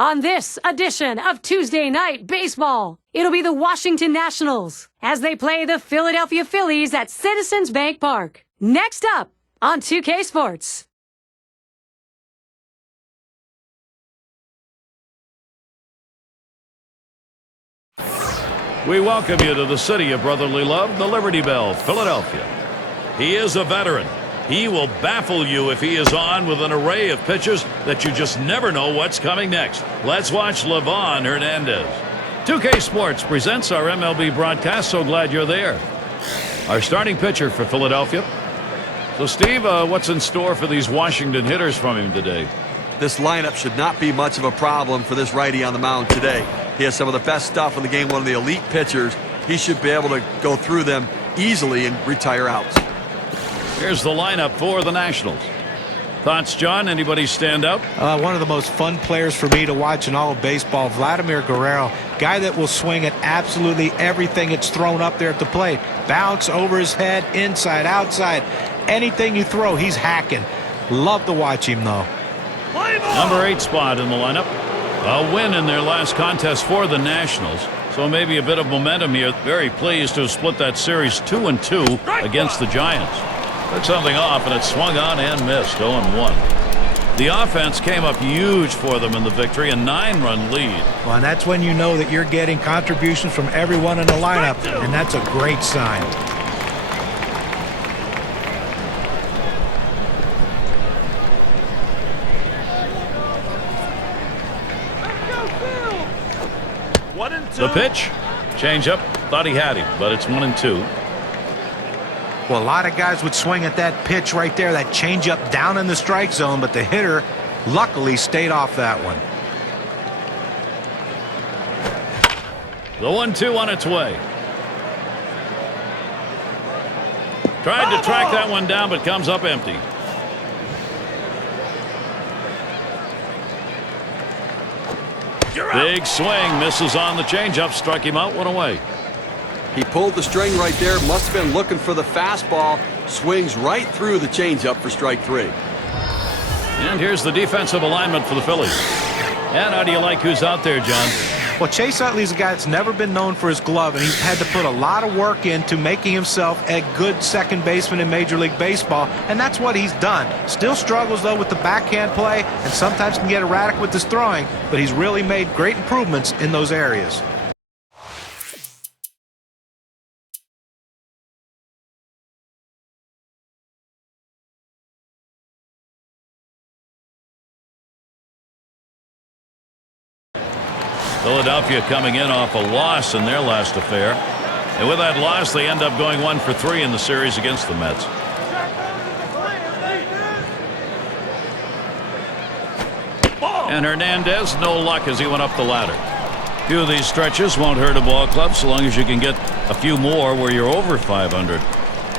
On this edition of Tuesday Night Baseball, it'll be the Washington Nationals as they play the Philadelphia Phillies at Citizens Bank Park. Next up on 2K Sports. We welcome you to the city of brotherly love, the Liberty Bell, Philadelphia. He is a veteran. He will baffle you if he is on with an array of pitches that you just never know what's coming next. Let's watch Livan Hernandez. 2K Sports presents our MLB broadcast. So glad you're there. Our starting pitcher for Philadelphia. So, Steve, what's in store for these Washington hitters from him today? This lineup should not be much of a problem for this righty on the mound today. He has some of the best stuff in the game, one of the elite pitchers. He should be able to go through them easily and retire outs. Here's the lineup for the Nationals. Thoughts, John? Anybody stand out? One of the most fun players for me to watch in all of baseball, Vladimir Guerrero. Guy that will swing at absolutely everything that's thrown up there at the plate. Bounce over his head, inside, outside. Anything you throw, he's hacking. Love to watch him, though. Number 8 spot in the lineup. A win in their last contest for the Nationals. So maybe a bit of momentum here. Very pleased to have split that series 2-2 against the Giants. Took something off, and it swung on and missed. 0-1. The offense came up huge for them in the victory, a 9-run lead. Well, and that's when you know that you're getting contributions from everyone in the lineup, and that's a great sign. The pitch, change up. Thought he had him, but it's 1-2. Well, a lot of guys would swing at that pitch right there, that changeup down in the strike zone, but the hitter luckily stayed off that one. The 1-2 on its way. Tried to track that one down, but comes up empty. Big swing, misses on the changeup, struck him out, 1 away. He pulled the string right there, must have been looking for the fastball, swings right through the changeup for strike 3. And here's the defensive alignment for the Phillies. And how do you like who's out there, John? Well, Chase Utley's a guy that's never been known for his glove, and he's had to put a lot of work into making himself a good second baseman in Major League Baseball, and that's what he's done. Still struggles, though, with the backhand play, and sometimes can get erratic with his throwing, but he's really made great improvements in those areas. Philadelphia coming in off a loss in their last affair. And with that loss, they end up going 1 for 3 in the series against the Mets. And Hernandez, no luck as he went up the ladder. Few of these stretches won't hurt a ball club so long as you can get a few more where you're over 500.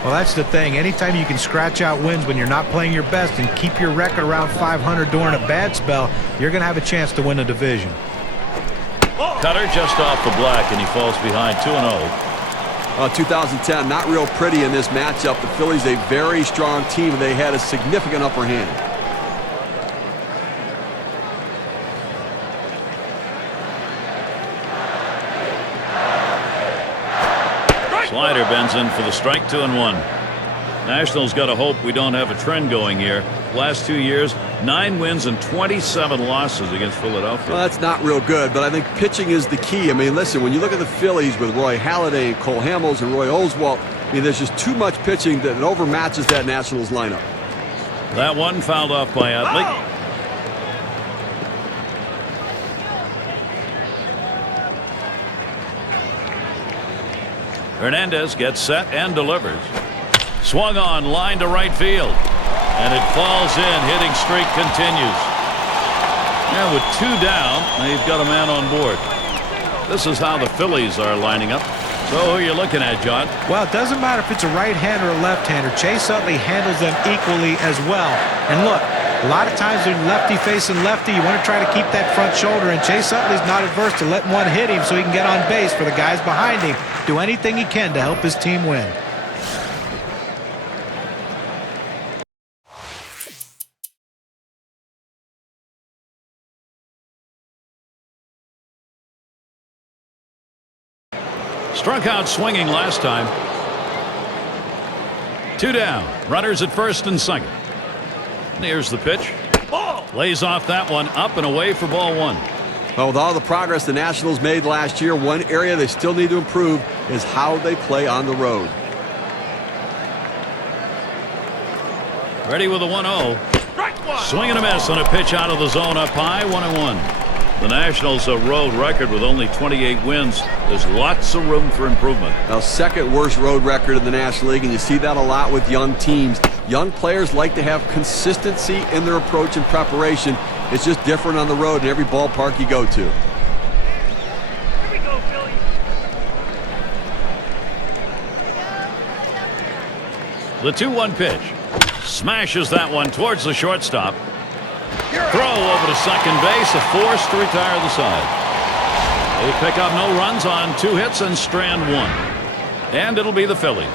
Well, that's the thing. Anytime you can scratch out wins when you're not playing your best and keep your record around 500 during a bad spell, you're going to have a chance to win the division. Cutter just off the black, and he falls behind 2-0. 2010, not real pretty in this matchup. The Phillies, a very strong team, and they had a significant upper hand. Slider bends in for the strike, 2-1. Nationals got to hope we don't have a trend going here. Last 2 years, 9 wins and 27 losses against Philadelphia. Well, that's not real good, but I think pitching is the key. I mean, listen, when you look at the Phillies with Roy Halladay and Cole Hamels and Roy Oswalt, I mean, there's just too much pitching that overmatches that Nationals lineup. That one fouled off by Utley. Hernandez gets set and delivers. Swung on, line to right field. And it falls in. Hitting streak continues. And with 2 down, they've got a man on board. This is how the Phillies are lining up. So who are you looking at, John? Well, it doesn't matter if it's a right-hander or a left-hander. Chase Utley handles them equally as well. And look, a lot of times when lefty facing lefty, you want to try to keep that front shoulder, and Chase Utley's not adverse to letting one hit him so he can get on base for the guys behind him. Do anything he can to help his team win. Struck out swinging last time. 2 down. Runners at first and second. And here's the pitch. Lays off that one, up and away for ball 1. Well, with all the progress the Nationals made last year, one area they still need to improve is how they play on the road. Ready with a 1-0. Swing and a miss on a pitch out of the zone up high, 1-1. The Nationals a road record with only 28 wins. There's lots of room for improvement. Now, second worst road record in the National League, and you see that a lot with young teams. Young players like to have consistency in their approach and preparation. It's just different on the road in every ballpark you go to. Here we go, Phillies. The 2-1 pitch. Smashes that one towards the shortstop. Throw over to second base, a force to retire the side. They pick up no runs on 2 hits and strand 1. And it'll be the Phillies.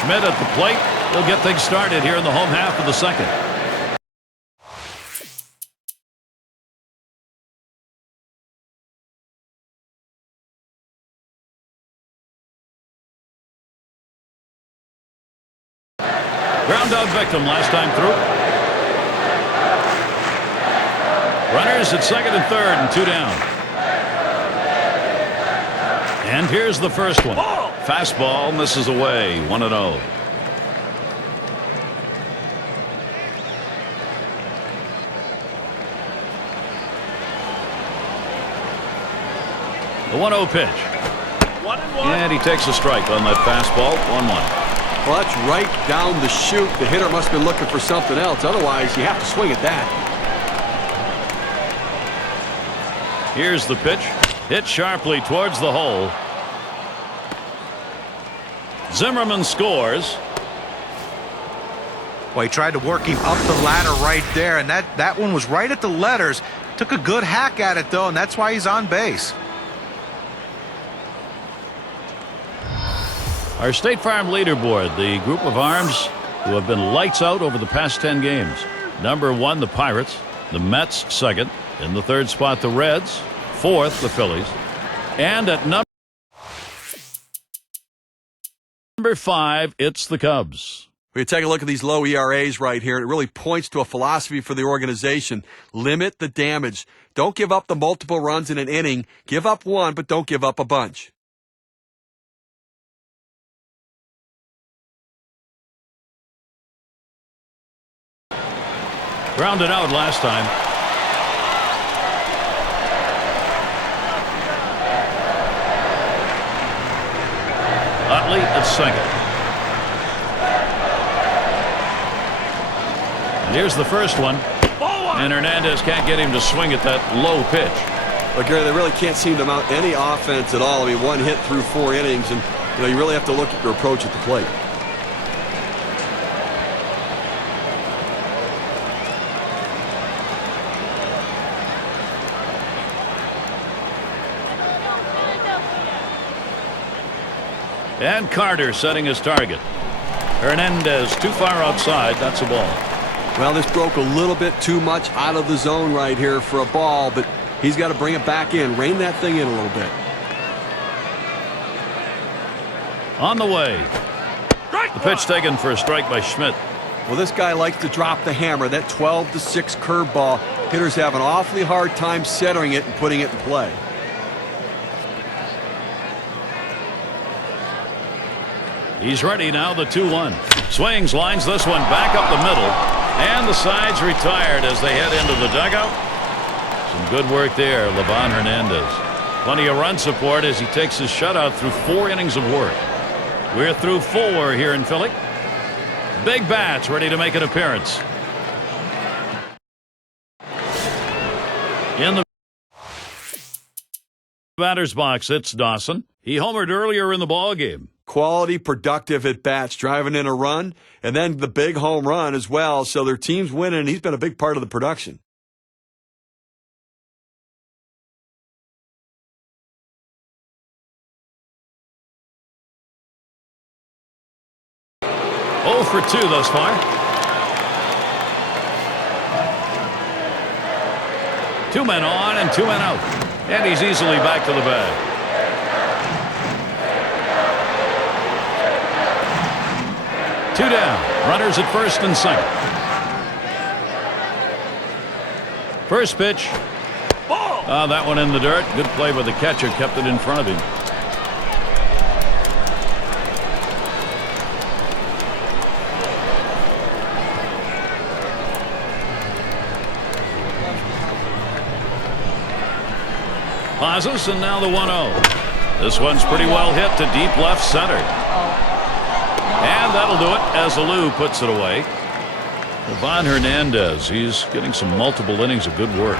Schmidt at the plate. They'll get things started here in the home half of the second. Ground out victim last time through. Runners at second and third and 2 down. And here's the first one. Fastball misses away, 1-0. The 1-0 pitch. 1-1. And he takes a strike on that fastball, 1-1. Well, that's right down the chute. The hitter must have been looking for something else. Otherwise, you have to swing at that. Here's the pitch. Hit sharply towards the hole. Zimmerman scores. Well, he tried to work him up the ladder right there, and that one was right at the letters. Took a good hack at it, though, and that's why he's on base. Our State Farm leaderboard, the group of arms who have been lights out over the past 10 games. Number 1, the Pirates. The Mets, second. In the third spot, the Reds. Fourth, the Phillies. And at number 5, it's the Cubs. We take a look at these low ERAs right here. It really points to a philosophy for the organization. Limit the damage. Don't give up the multiple runs in an inning. Give up one, but don't give up a bunch. Grounded out last time. Utley at second. And here's the first one. And Hernandez can't get him to swing at that low pitch. But Gary, they really can't seem to mount any offense at all. I mean, 1 hit through 4 innings, and you really have to look at your approach at the plate. And Carter setting his target. Hernandez too far outside. That's a ball. Well, this broke a little bit too much out of the zone right here for a ball, but he's got to bring it back in. Rein that thing in a little bit. On the way. The pitch taken for a strike by Schmidt. Well, this guy likes to drop the hammer. That 12-6 curveball. Hitters have an awfully hard time centering it and putting it in play. He's ready now, the 2-1. Swings, lines this one back up the middle. And the side's retired as they head into the dugout. Some good work there, Livan Hernandez. Plenty of run support as he takes his shutout through 4 innings of work. We're through 4 here in Philly. Big bats ready to make an appearance. In the batter's box, it's Dawson. He homered earlier in the ballgame. Quality, productive at-bats, driving in a run, and then the big home run as well. So their team's winning, and he's been a big part of the production. Oh for 2 thus far. 2 men on and 2 men out. And he's easily back to the bag. Two down. Runners at first and second. First pitch. That one in the dirt. Good play by the catcher. Kept it in front of him. Pauses, and now the 1-0. This one's pretty well hit to deep left center. And that'll do it as Alou puts it away. Livan Hernandez, he's getting some multiple innings of good work.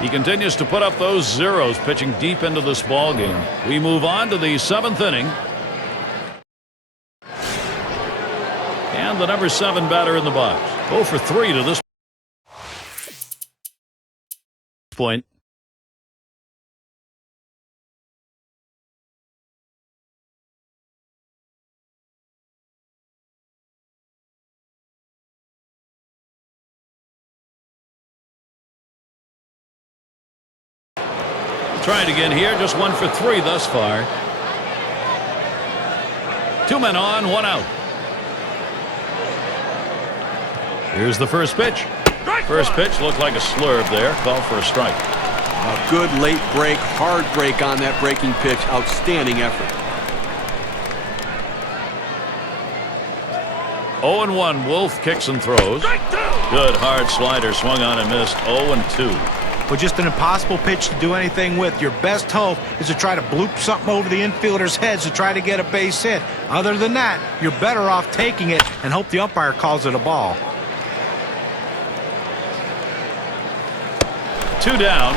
He continues to put up those zeros, pitching deep into this ball game. We move on to the 7th inning. And the number 7 batter in the box. 0 for 3 to this point. Try it again here. Just 1 for 3 thus far. 2 men on, 1 out. Here's the first pitch. First pitch looked like a slurve there. Called for a strike. A good late break, hard break on that breaking pitch. Outstanding effort. 0-1. Wolf kicks and throws. Good hard slider swung on and missed. 0-2. But just an impossible pitch to do anything with. Your best hope is to try to bloop something over the infielders' heads to try to get a base hit. Other than that, you're better off taking it and hope the umpire calls it a ball. 2 down.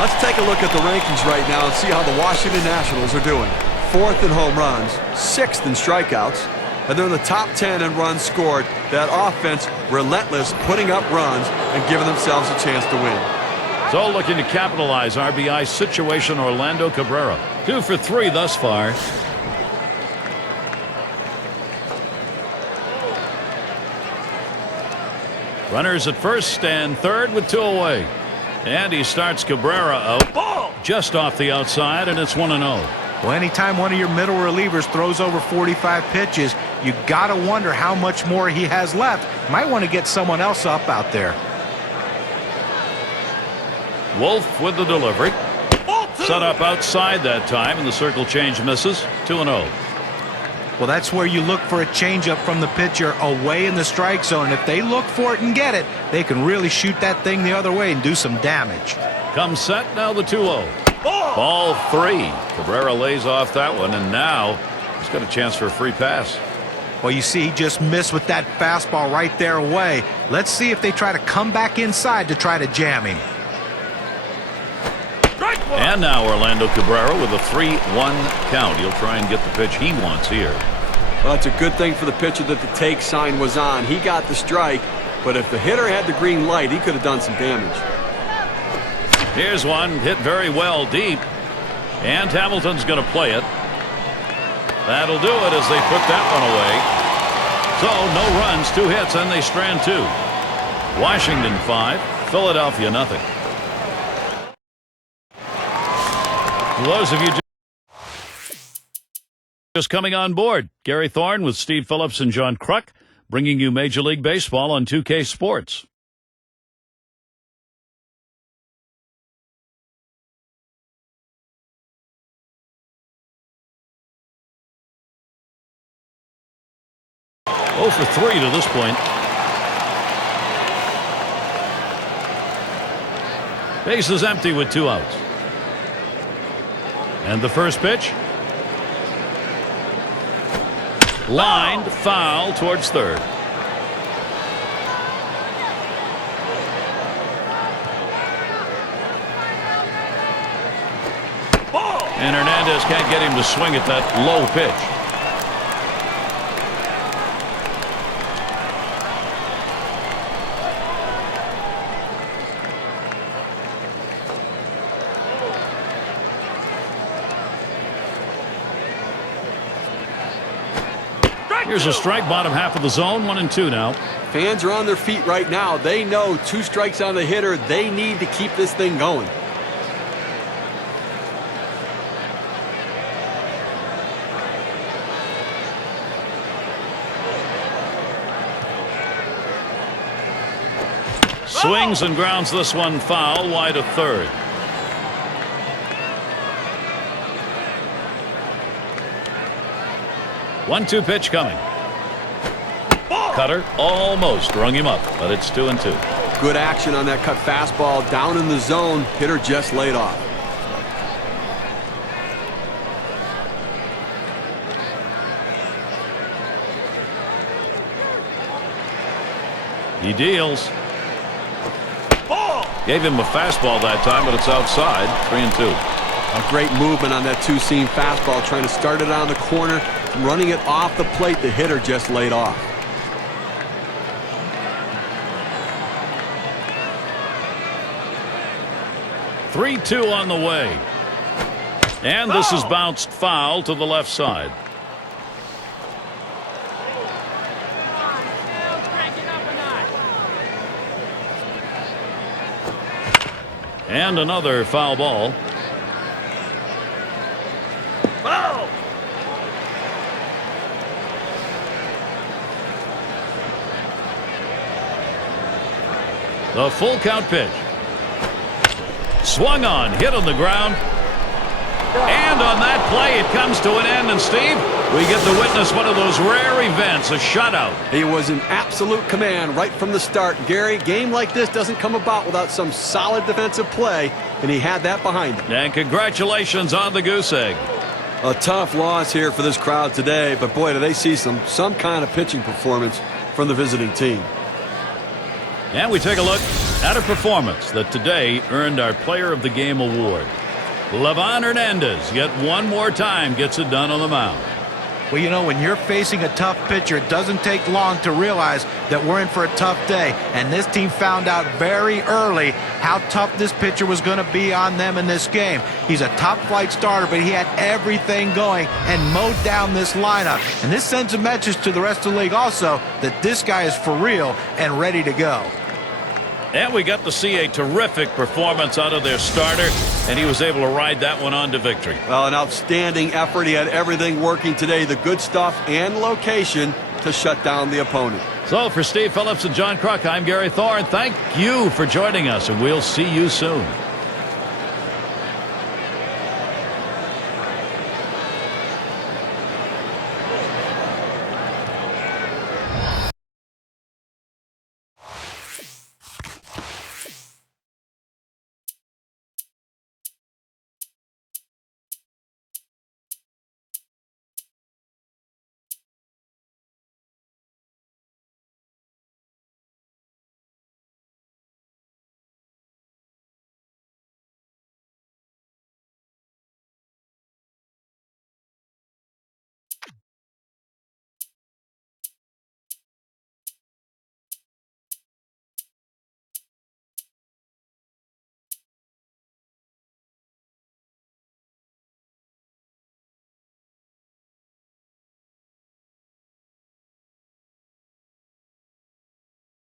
Let's take a look at the rankings right now and see how the Washington Nationals are doing. 4th in home runs, 6th in strikeouts, and they're in the top 10 in runs scored. That offense relentless, putting up runs and giving themselves a chance to win. So looking to capitalize. RBI situation, Orlando Cabrera. 2 for 3 thus far. Runners at first and third with 2 away. And he starts Cabrera out just off the outside, and it's 1-0. Well, anytime one of your middle relievers throws over 45 pitches, you got to wonder how much more he has left. Might want to get someone else up out there. Wolf with the delivery. Set up outside that time, and the circle change misses. 2-0. Well, that's where you look for a changeup from the pitcher away in the strike zone. If they look for it and get it, they can really shoot that thing the other way and do some damage. Comes set, now the 2-0. Ball 3. Cabrera lays off that one, and now he's got a chance for a free pass. Well, you see, he just missed with that fastball right there away. Let's see if they try to come back inside to try to jam him. And now Orlando Cabrera with a 3-1 count. He'll try and get the pitch he wants here. Well, it's a good thing for the pitcher that the take sign was on. He got the strike, but if the hitter had the green light, he could have done some damage. Here's one hit very well deep, and Hamilton's going to play it. That'll do it as they put that one away. So no runs, 2 hits, and they strand 2. Washington 5, Philadelphia nothing. For those of you just coming on board, Gary Thorne with Steve Phillips and John Kruk bringing you Major League Baseball on 2K Sports. Oh for 3 to this point. Base is empty with 2 outs. And the first pitch. Lined foul towards third. And Hernandez can't get him to swing at that low pitch. Here's a strike, bottom half of the zone, 1-2 now. Fans are on their feet right now. They know 2 strikes on the hitter. They need to keep this thing going. Swings and grounds this one foul, wide of third. One-two pitch coming. Cutter almost rung him up, but it's 2-2. Good action on that cut fastball down in the zone. Hitter just laid off. He deals. Gave him a fastball that time, but it's outside. 3-2. A great movement on that 2-seam fastball, trying to start it on the corner, running it off the plate. The hitter just laid off. Three-two on the way. And this is bounced foul to the left side. And another foul ball. Foul! The full count pitch. Swung on, hit on the ground. And on that play, it comes to an end. And Steve, we get to witness one of those rare events, a shutout. He was in absolute command right from the start. Gary, game like this doesn't come about without some solid defensive play, and he had that behind him. And congratulations on the goose egg. A tough loss here for this crowd today, but boy, do they see some kind of pitching performance from the visiting team. And we take a look at a performance that today earned our Player of the Game award. Livan Hernandez, yet one more time, gets it done on the mound. Well, you know, when you're facing a tough pitcher, it doesn't take long to realize that we're in for a tough day. And this team found out very early how tough this pitcher was going to be on them in this game. He's a top-flight starter, but he had everything going and mowed down this lineup. And this sends a message to the rest of the league also that this guy is for real and ready to go. And we got to see a terrific performance out of their starter, and he was able to ride that one on to victory. Well, an outstanding effort. He had everything working today, the good stuff and location to shut down the opponent. So for Steve Phillips and John Kruk, I'm Gary Thorne. Thank you for joining us, and we'll see you soon.